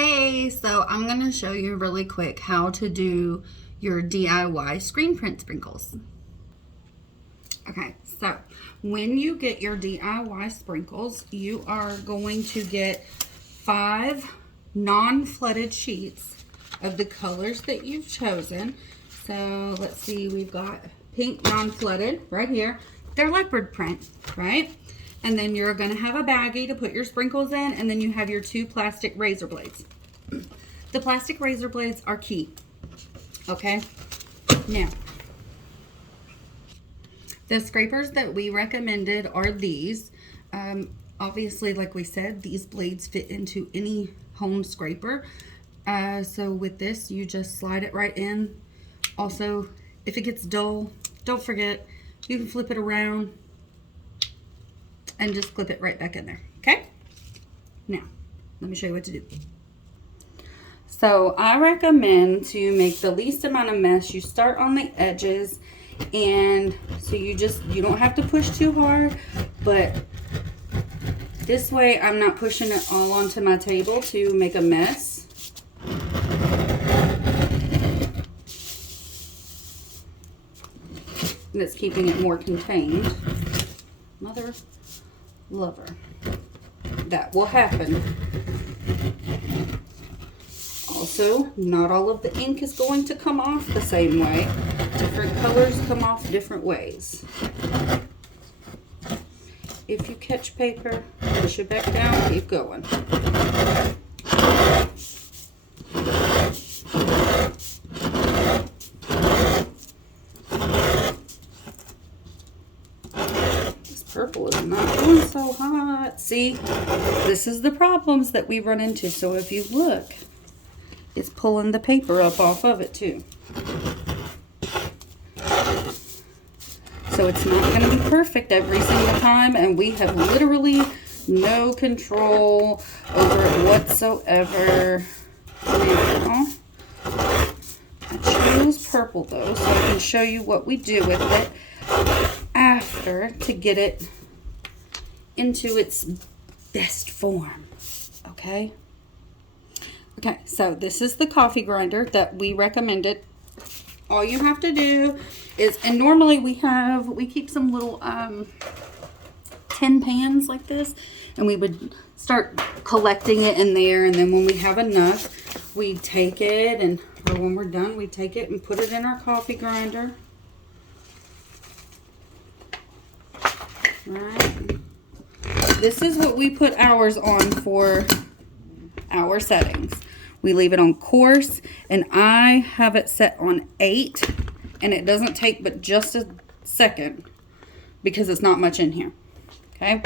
Hey, so I'm going to show you really quick how to do your DIY screen print sprinkles. Okay, so when you get your DIY sprinkles, you are going to get 5 non-flooded sheets of the colors that you've chosen. So let's see, we've got pink non-flooded right here. They're leopard print, right? And then you're going to have a baggie to put your sprinkles in, and then you have your 2 plastic razor blades. The plastic razor blades are key, okay? Now, the scrapers that we recommended are these. Obviously, like we said, these blades fit into any home scraper. So with this, you just slide it right in. Also, if it gets dull, don't forget, you can flip it around and just clip it right back in there, okay? Now, let me show you what to do. So I recommend to make the least amount of mess. You start on the edges, and so you don't have to push too hard, but this way I'm not pushing it all onto my table to make a mess. And it's keeping it more contained. Mother lover. That will happen. Also, not all of the ink is going to come off the same way. Different colors come off different ways. If you catch paper, push it back down, keep going. This purple is not doing so hot. See, this is the problems that we run into. So if you look, it's pulling the paper up off of it too. So it's not going to be perfect every single time, and we have literally no control over it whatsoever. Now, I chose purple though, so I can show you what we do with it after to get it into its best form, okay? Okay, so this is the coffee grinder that we recommended. All you have to do is, and normally we keep some little tin pans like this, and we would start collecting it in there, and then when we have enough, we take it, and or when we're done, we take it and put it in our coffee grinder. All right. This is what we put ours on for our settings. We leave it on coarse, and I have it set on 8, and it doesn't take but just a second because it's not much in here. Okay?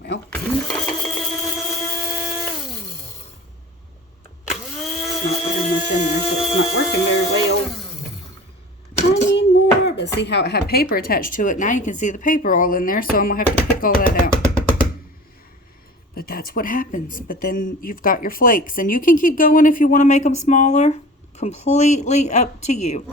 Well, it's not very much in there, so it's not working very well. I need more, but see how it had paper attached to it? Now you can see the paper all in there, so I'm going to have to pick all that out. But that's what happens. But then you've got your flakes, and you can keep going if you want to make them smaller. Completely up to you.